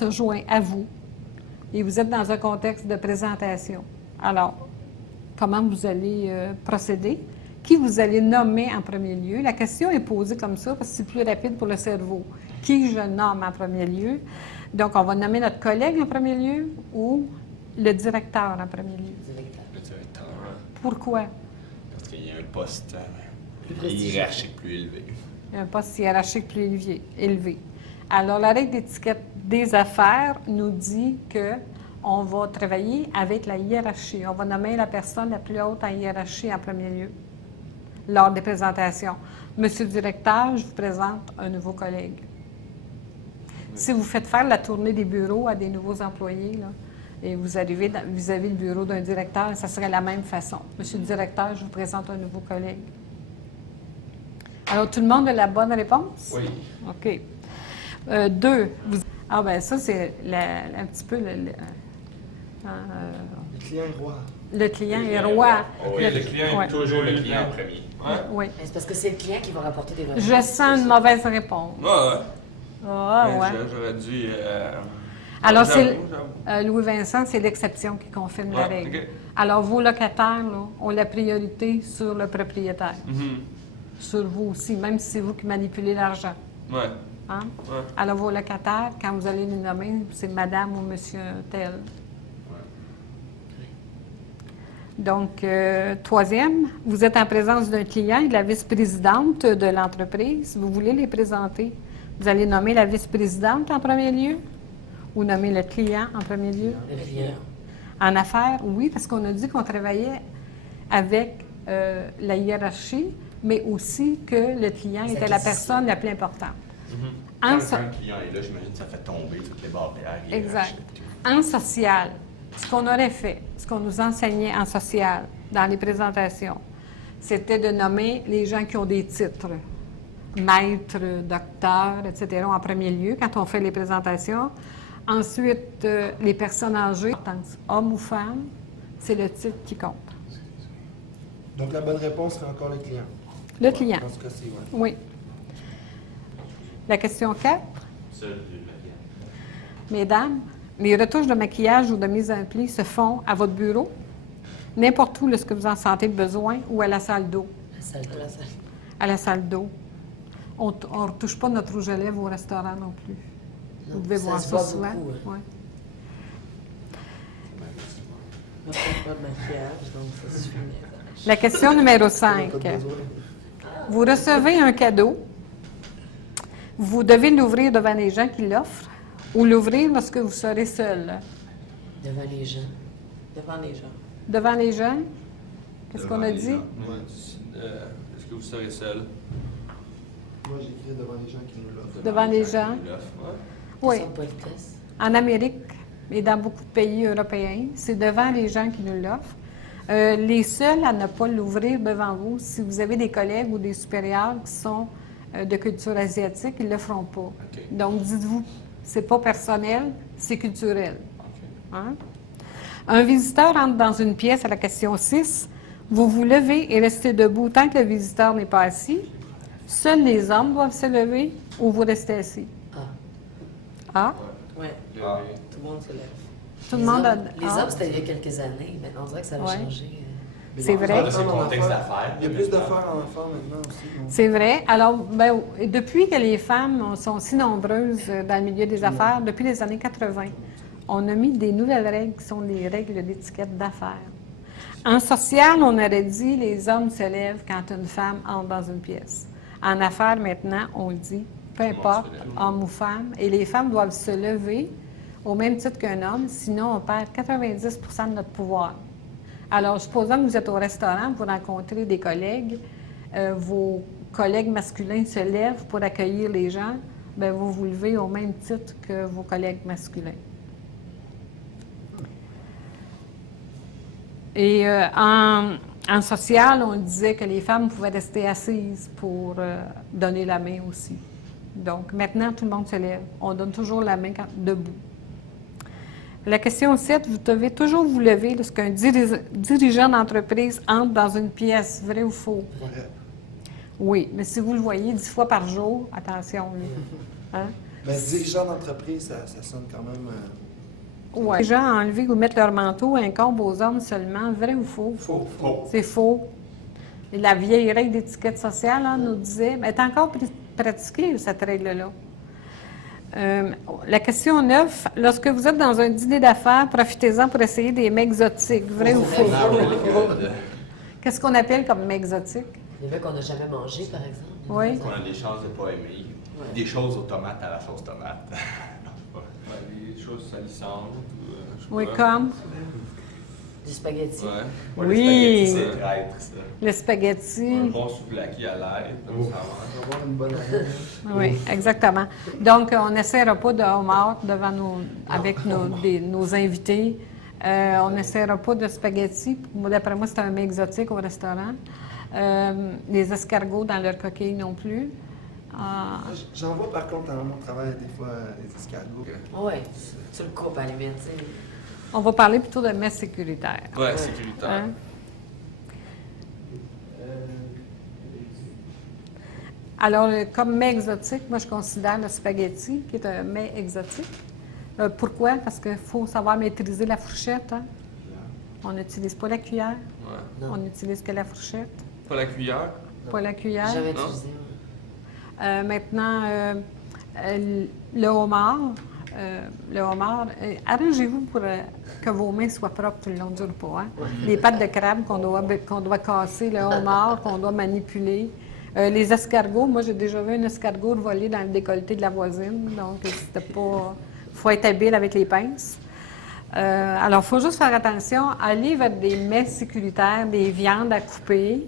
se joint à vous et vous êtes dans un contexte de présentation. Alors, comment vous allez procéder? Qui vous allez nommer en premier lieu? La question est posée comme ça parce que c'est plus rapide pour le cerveau. Qui je nomme en premier lieu? Donc, on va nommer notre collègue en premier lieu ou le directeur en premier lieu. Le directeur. Pourquoi? Parce qu'il y a un poste hiérarchique plus élevé. Un poste hiérarchique plus élevé. Alors, la règle d'étiquette des affaires nous dit qu'on va travailler avec la hiérarchie. On va nommer la personne la plus haute en hiérarchie en premier lieu lors des présentations. Monsieur le directeur, je vous présente un nouveau collègue. Si vous faites faire la tournée des bureaux à des nouveaux employés, là, et vous arrivez vis-à-vis le bureau d'un directeur, ça serait la même façon. Monsieur le directeur, je vous présente un nouveau collègue. Alors, tout le monde a la bonne réponse? Oui. OK. 2. Ah, bien, ça, c'est un petit peu Le client est roi. le client est roi. Oui, le client Ouais. est toujours le client en premier. Oui. Mais c'est parce que c'est le client qui va rapporter des revenus. Je sens une mauvaise réponse. Ouais. Ah, ouais. J'aurais dû. Alors, c'est j'avoue. Louis-Vincent, c'est l'exception qui confirme la Ouais, règle. OK. Alors, vos locataires là, ont la priorité sur le propriétaire. Mhm. Sur vous aussi, même si c'est vous qui manipulez l'argent. Ouais. Hein? Ouais. Alors, vos locataires, quand vous allez les nommer, c'est madame ou monsieur tel. Donc, troisième, vous êtes en présence d'un client et de la vice-présidente de l'entreprise. Vous voulez les présenter. Vous allez nommer la vice-présidente en premier lieu ou nommer le client en premier lieu? Le client. En affaires, oui, parce qu'on a dit qu'on travaillait avec la hiérarchie, mais aussi que le client était la personne la plus importante. Quand En le so- client est là, j'imagine que ça fait tomber toutes les barrières. Exact. En social, ce qu'on aurait fait, ce qu'on nous enseignait en social dans les présentations, c'était de nommer les gens qui ont des titres, maître, docteur, etc., en premier lieu, quand on fait les présentations. Ensuite, les personnes âgées, hommes ou femmes, c'est le titre qui compte. Donc la bonne réponse serait encore le client. Le client. Dans ce cas-ci, oui. Oui. La question 4. Seul le client. Mesdames, les retouches de maquillage ou de mise en pli se font à votre bureau, n'importe où lorsque vous en sentez le besoin, ou à la salle d'eau. La salle de la salle. À la salle d'eau. On ne retouche pas notre rouge à lèvres au restaurant non plus. Non, Vous devez ça voir se ça voit souvent. beaucoup, hein. Ouais. On ne fait pas de maquillage, donc ça suffit. La question numéro On 5. n'a pas besoin. Vous recevez un cadeau. Vous devez l'ouvrir devant les gens qui l'offrent ou l'ouvrir lorsque vous serez seul. Devant les gens. Devant les gens. Devant les gens, qu'est-ce qu'on a dit? Est-ce que vous serez seul? Moi, j'écris devant les gens qui nous l'offrent. Devant les gens. qui l'offrent, ouais. Oui. Question de politesse. En Amérique et dans beaucoup de pays européens, c'est devant les gens qui nous l'offrent. Les seuls à ne pas l'ouvrir devant vous, si vous avez des collègues ou des supérieurs qui sont de culture asiatique, ils ne le feront pas. OK. Donc, dites-vous, c'est pas personnel, c'est culturel. OK. Hein? Un visiteur entre dans une pièce à la question 6. Vous vous levez et restez debout tant que le visiteur n'est pas assis. Seuls les hommes doivent se lever ou vous restez assis. Ah. Ah? Ouais. Ah. Tout le monde se lève. Tout le Les monde a... hommes- Les Ah. hommes, c'était il y a quelques années. Maintenant, on dirait que ça a Ouais. changé. C'est vrai. Ça, c'est le contexte d'affaires. Il y a plus d'affaires en affaires maintenant aussi. donc. C'est vrai. Alors, ben, depuis que les femmes sont si nombreuses dans le milieu des affaires, depuis les années 80, on a mis des nouvelles règles qui sont les règles d'étiquette d'affaires. En social, on aurait dit les hommes se lèvent quand une femme entre dans une pièce. En affaires, maintenant, on dit peu importe, homme ou femme, et les femmes doivent se lever au même titre qu'un homme, sinon on perd 90 de notre pouvoir. Alors, supposons que vous êtes au restaurant, vous rencontrez des collègues, vos collègues masculins se lèvent pour accueillir les gens, bien, vous vous levez au même titre que vos collègues masculins. Et en social, on disait que les femmes pouvaient rester assises pour donner la main aussi. Donc, maintenant, tout le monde se lève. On donne toujours la main debout. La question 7, vous devez toujours vous lever lorsqu'un dirigeant d'entreprise entre dans une pièce, vrai ou faux? Vrai. Oui, mais si vous le voyez 10 fois par jour, attention, là. Hein? Mais dirigeant d'entreprise, ça sonne quand même... Ouais. Les gens enlever ou mettre leur manteau incombe aux hommes seulement. Vrai ou faux? Faux. C'est faux. Et la vieille règle d'étiquette sociale là, nous disait, mais est encore pratiquée, cette règle-là. La question 9. Lorsque vous êtes dans un dîner d'affaires, profitez-en pour essayer des mets exotiques. Vrai ou faux? Qu'est-ce qu'on appelle comme mets exotiques? Les mecs qu'on n'a jamais mangé, par exemple. Oui. On a des chances de ne pas aimer. Ouais. Des choses aux tomates à la sauce tomate. Ouais, des choses salissantes. Je sais Oui, pas. comme Du spaghetti. Ouais. Ouais, Oui. le spaghetti, c'est traître, ça. le spaghetti. Un bon souvlaki à l'ail, comme ça va. Avoir une bonne année. Oui, exactement. Donc, on n'essaiera pas de homard devant avec nos invités. On n'essaiera pas de spaghetti. D'après moi, c'est un mets exotique au restaurant. Les escargots dans leur coquille non plus. J'en vois par contre dans mon travail des fois des escargots. Oui, tu le coupes à la limite, tu sais. On va parler plutôt de mets sécuritaires. Ouais, sécuritaire. Hein? Alors, comme mets exotique, moi, je considère le spaghetti qui est un mets exotique. Pourquoi? Parce qu'il faut savoir maîtriser la fourchette. Hein? On n'utilise pas la cuillère, Ouais. Non. on n'utilise que la fourchette, Pas la cuillère. pas la cuillère. Jamais Non. utilisé. Maintenant, le homard. Arrangez-vous pour que vos mains soient propres tout le long du repas. Hein? Les pattes de crabe qu'on doit casser, le homard qu'on doit manipuler. Les escargots, moi j'ai déjà vu un escargot voler dans le décolleté de la voisine, donc c'était pas... Il faut être habile avec les pinces. Alors, il faut juste faire attention, aller vers des mets sécuritaires, des viandes à couper.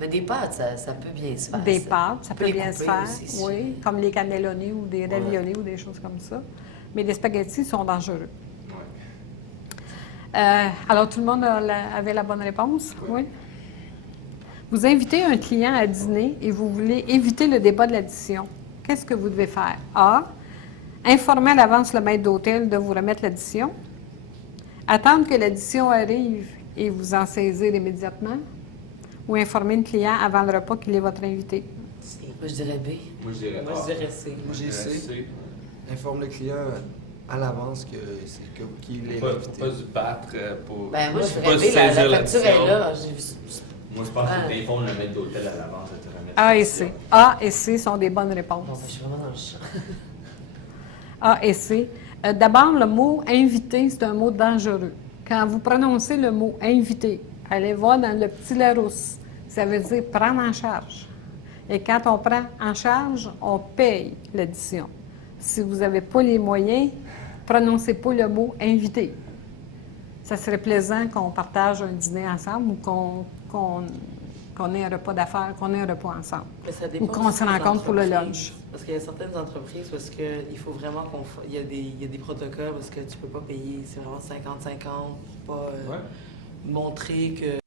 Mais des pâtes, ça peut bien se faire. Des ça. pâtes, ça On peut les bien se couper faire, aussi, si oui, comme les cannelloni ou des raviolis ou des choses comme ça. Mais les spaghettis sont dangereux. Alors, tout le monde avait la bonne réponse? Oui. Vous invitez un client à dîner et vous voulez éviter le débat de l'addition. Qu'est-ce que vous devez faire? A. Informer à l'avance le maître d'hôtel de vous remettre l'addition. Attendre que l'addition arrive et vous en saisir immédiatement. Ou informer le client avant le repas qu'il est votre invité. Moi, je dirais B. Moi, je dirais Moi, A. je dirais C. Moi j'ai C'est- essayé. Informe le client à l'avance qu'il est Faut invité. pas se battre pour. Ben, moi, je pas dirais B. La saisir facture est l'addition. là. Moi, je pense Ah. que téléphone le maître d'hôtel à l'avance de te remettre. A et l'addition. C. A et C sont des bonnes Bon, réponses. ben, je suis vraiment dans le champ. A et C. D'abord, le mot invité, c'est un mot dangereux. Quand vous prononcez le mot invité, allez voir dans le petit Larousse. Ça veut dire prendre en charge. Et quand on prend en charge, on paye l'addition. Si vous n'avez pas les moyens, prononcez pas le mot invité. Ça serait plaisant qu'on partage un dîner ensemble ou qu'on ait un repas d'affaires, qu'on ait un repas ensemble. Mais ça Ou dépend qu'on aussi se des rencontre pour le entreprises. lunch. Parce qu'il y a certaines entreprises parce qu'il faut vraiment il y a des protocoles parce que tu peux pas payer, c'est vraiment 50-50 pour pas Ouais. montrer que